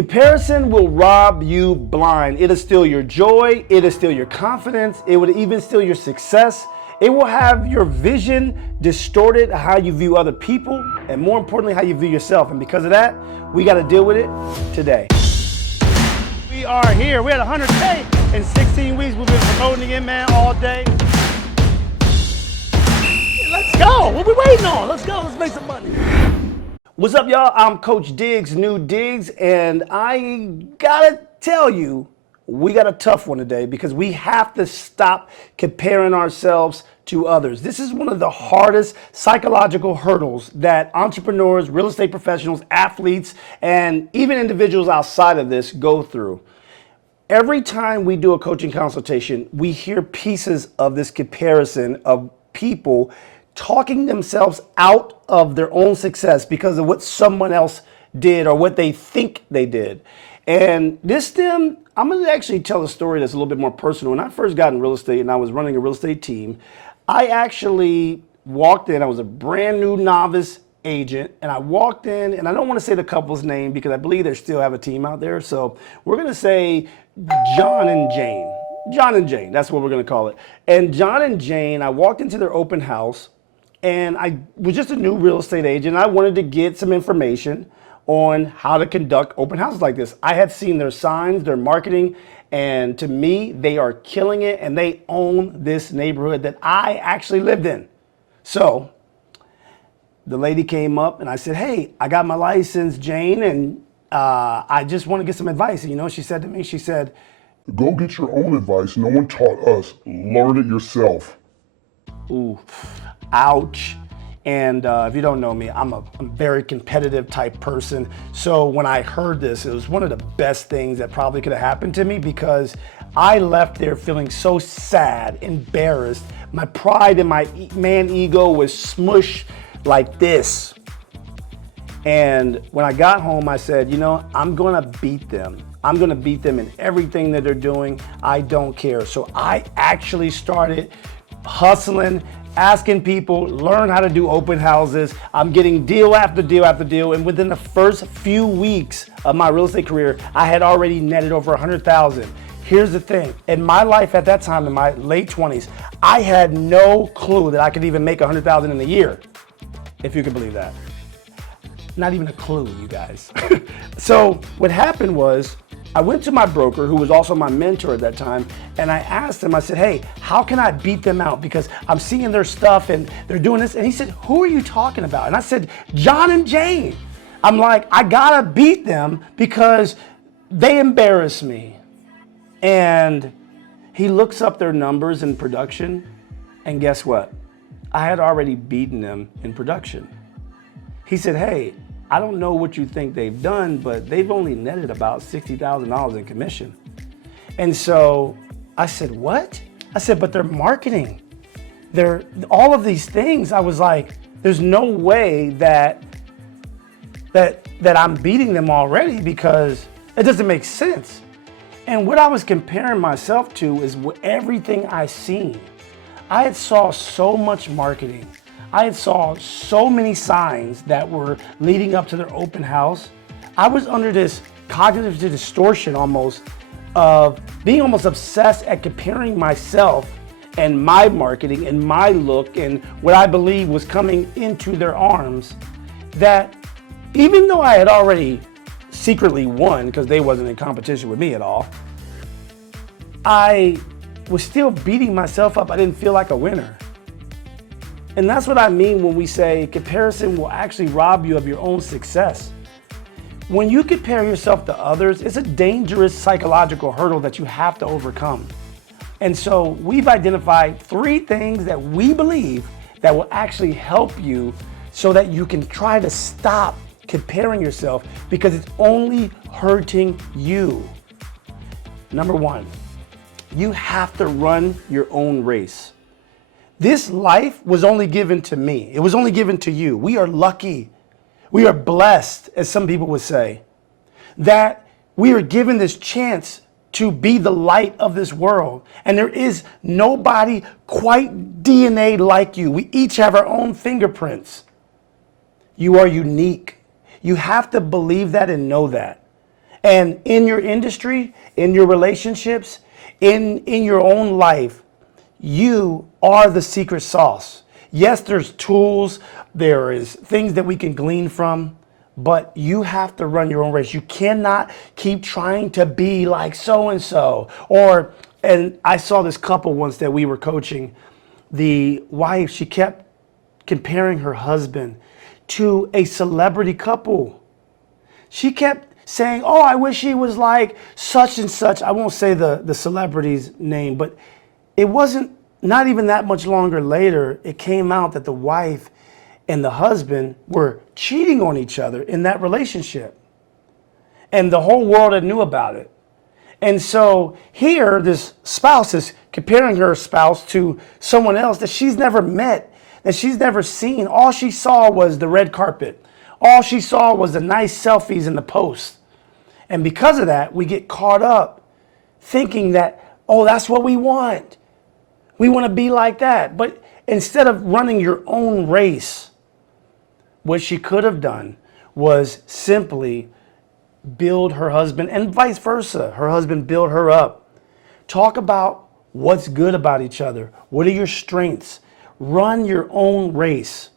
Comparison will rob you blind. It'll steal your joy. It'll steal your confidence. It would even steal your success. It will have your vision distorted, how you view other people, and more importantly, how you view yourself. And because of that, we got to deal with it today. We are here. We're at 100K in 16 weeks. We've been promoting it, man, all day. Let's go. What we waiting on? Let's go. Let's make some money. What's up, y'all? I'm Coach Diggs, New Diggs, and I gotta tell you, we got a tough one today because we have to stop comparing ourselves to others. This is one of the hardest psychological hurdles that entrepreneurs, real estate professionals, athletes, and even individuals outside of this go through. Every time we do a coaching consultation, we hear pieces of this comparison of people talking themselves out of their own success because of what someone else did or what they think they did. And I'm going to actually tell a story that's a little bit more personal. When I first got in real estate and I was running a real estate team, I actually walked in. I was a brand new novice agent, and I walked in, and I don't want to say the couple's name because I believe they still have a team out there. So we're going to say John and Jane. John and Jane, that's what we're going to call it. And John and Jane, I walked into their open house, and I was just a new real estate agent. I wanted to get some information on how to conduct open houses like this. I had seen their signs, their marketing, and to me, they are killing it, and they own this neighborhood that I actually lived in. So the lady came up, and I said, "Hey, I got my license, Jane, and I just want to get some advice." And you know what she said to me? She said, "Go get your own advice. No one taught us. Learn it yourself." Ooh, ouch. And if you don't know me, I'm a very competitive type person. So when I heard this, it was one of the best things that probably could have happened to me because I left there feeling so sad, embarrassed. My pride and my man ego was smushed like this. And when I got home, I said, I'm gonna beat them. I'm gonna beat them in everything that they're doing. I don't care. So I actually started hustling, asking people, learn how to do open houses. I'm getting deal after deal after deal. And within the first few weeks of my real estate career, I had already netted over 100,000. Here's the thing. In my life at that time, in my late 20s, I had no clue that I could even make 100,000 in a year, if you could believe that. Not even a clue, you guys. So what happened was, I went to my broker, who was also my mentor at that time, and I asked him, I said, "Hey, how can I beat them out? Because I'm seeing their stuff and they're doing this." And he said, "Who are you talking about?" And I said, "John and Jane." I'm like, I gotta beat them because they embarrass me. And he looks up their numbers in production, and guess what? I had already beaten them in production. He said, "Hey, I don't know what you think they've done, but they've only netted about $60,000 in commission." And so I said, "What?" I said, "But they're marketing. They're all of these things." I was like, there's no way that I'm beating them already because it doesn't make sense. And what I was comparing myself to is everything I seen. I had saw so much marketing. I had saw so many signs that were leading up to their open house. I was under this cognitive distortion almost of being almost obsessed at comparing myself and my marketing and my look and what I believe was coming into their arms, that even though I had already secretly won because they wasn't in competition with me at all, I was still beating myself up. I didn't feel like a winner. And that's what I mean when we say comparison will actually rob you of your own success. When you compare yourself to others, it's a dangerous psychological hurdle that you have to overcome. And so we've identified 3 things that we believe that will actually help you so that you can try to stop comparing yourself because it's only hurting you. Number 1, you have to run your own race. This life was only given to me. It was only given to you. We are lucky. We are blessed, as some people would say, that we are given this chance to be the light of this world. And there is nobody quite DNA like you. We each have our own fingerprints. You are unique. You have to believe that and know that. And in your industry, in your relationships, in your own life, you are the secret sauce. Yes, there's tools, there is things that we can glean from, but you have to run your own race. You cannot keep trying to be like so and so. And I saw this couple once that we were coaching. The wife, she kept comparing her husband to a celebrity couple. She kept saying, oh, I wish he was like such and such. I won't say the celebrity's name, but it wasn't, not even that much longer later, it came out that the wife and the husband were cheating on each other in that relationship. And the whole world had knew about it. And so here, this spouse is comparing her spouse to someone else that she's never met, that she's never seen. All she saw was the red carpet. All she saw was the nice selfies in the post. And because of that, we get caught up thinking that, oh, that's what we want. We want to be like that. But instead of running your own race, what she could have done was simply build her husband, and vice versa. Her husband build her up. Talk about what's good about each other. What are your strengths? Run your own race.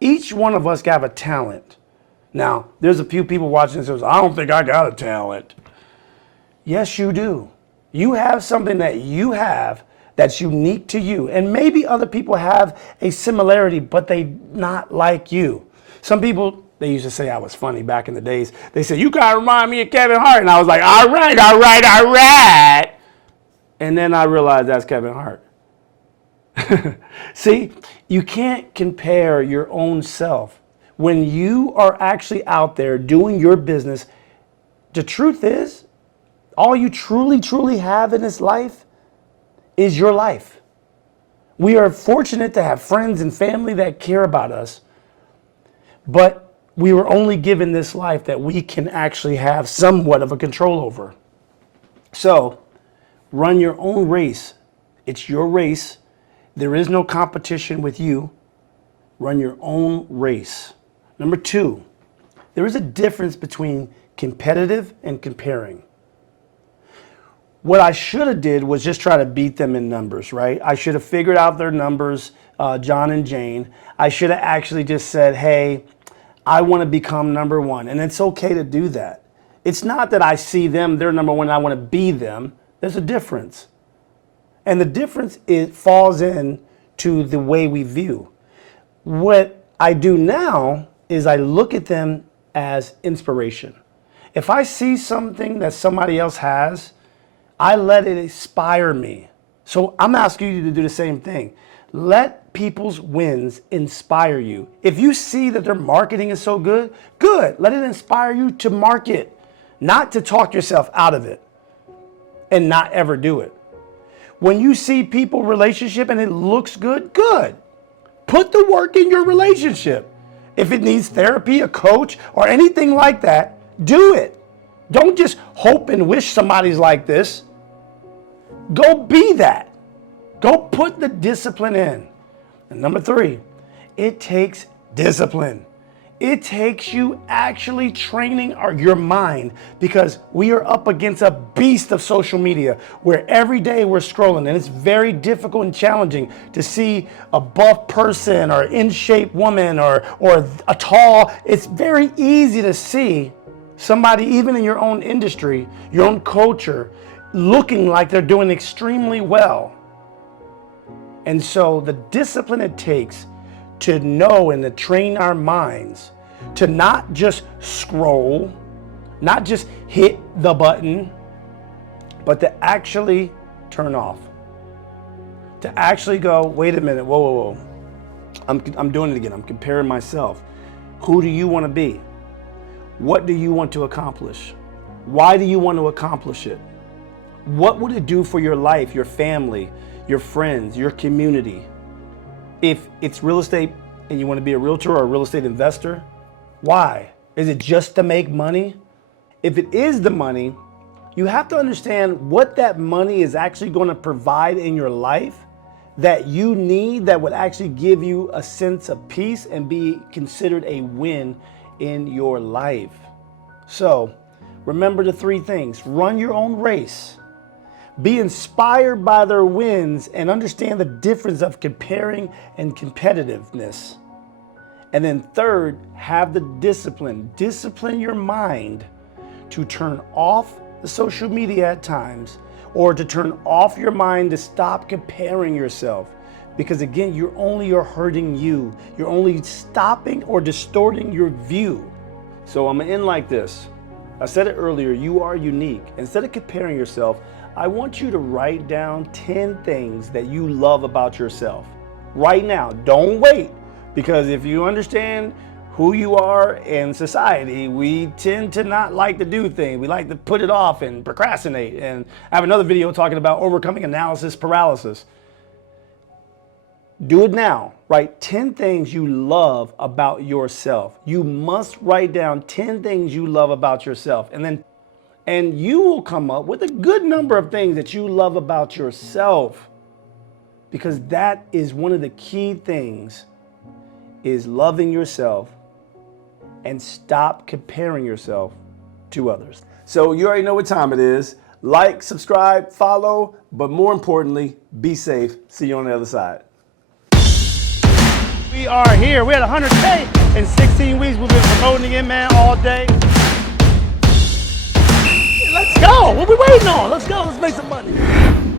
Each one of us have a talent. Now, there's a few people watching this who say, I don't think I got a talent. Yes, you do. You have something that you have that's unique to you. And maybe other people have a similarity, but they not like you. Some people, they used to say I was funny back in the days. They said, you kind of remind me of Kevin Hart. And I was like, all right, all right, all right. And then I realized that's Kevin Hart. See, you can't compare your own self. When you are actually out there doing your business, the truth is, all you truly, truly have in this life is your life. We are fortunate to have friends and family that care about us, but we were only given this life that we can actually have somewhat of a control over. So, run your own race. It's your race. There is no competition with you. Run your own race. Number 2, there is a difference between competitive and comparing. What I should have did was just try to beat them in numbers, right? I should have figured out their numbers, John and Jane. I should have actually just said, hey, I want to become number 1. And it's okay to do that. It's not that I see them, they're number 1, and I want to be them. There's a difference. And the difference falls in to the way we view. What I do now is I look at them as inspiration. If I see something that somebody else has, I let it inspire me. So I'm asking you to do the same thing. Let people's wins inspire you. If you see that their marketing is so good, good. Let it inspire you to market, not to talk yourself out of it and not ever do it. When you see people relationship and it looks good, good. Put the work in your relationship. If it needs therapy, a coach, or anything like that, do it. Don't just hope and wish somebody's like this. Go be that. Go put the discipline in. And number 3, it takes discipline. It takes you actually training your mind, because we are up against a beast of social media where every day we're scrolling, and it's very difficult and challenging to see a buff person or in shape woman or a tall. It's very easy to see somebody, even in your own industry, your own culture, looking like they're doing extremely well. And so the discipline it takes to know and to train our minds to not just scroll, not just hit the button, but to actually turn off. To actually go, wait a minute, whoa, whoa, whoa. I'm doing it again. I'm comparing myself. Who do you want to be? What do you want to accomplish? Why do you want to accomplish it? What would it do for your life, your family, your friends, your community? If it's real estate and you want to be a realtor or a real estate investor, why? Is it just to make money? If it is the money, you have to understand what that money is actually going to provide in your life that you need, that would actually give you a sense of peace and be considered a win in your life. So Remember the three things. Run your own race. Be inspired by their wins and understand the difference of comparing and competitiveness. And then third, have the discipline. Discipline your mind to turn off the social media at times, or to turn off your mind to stop comparing yourself. Because again, you're hurting you. You're only stopping or distorting your view. So I'm gonna end like this. I said it earlier, you are unique. Instead of comparing yourself, I want you to write down 10 things that you love about yourself. Right now, don't wait. Because if you understand who you are in society, we tend to not like to do things. We like to put it off and procrastinate. And I have another video talking about overcoming analysis paralysis. Do it now. Write 10 things you love about yourself. You must write down 10 things you love about yourself. And you will come up with a good number of things that you love about yourself. Because that is one of the key things, is loving yourself and stop comparing yourself to others. So you already know what time it is. Like, subscribe, follow, but more importantly, be safe. See you on the other side. We are here. We're at 100K in 16 weeks. We've been promoting it, man, all day. Let's go. What are we waiting on? Let's go. Let's make some money.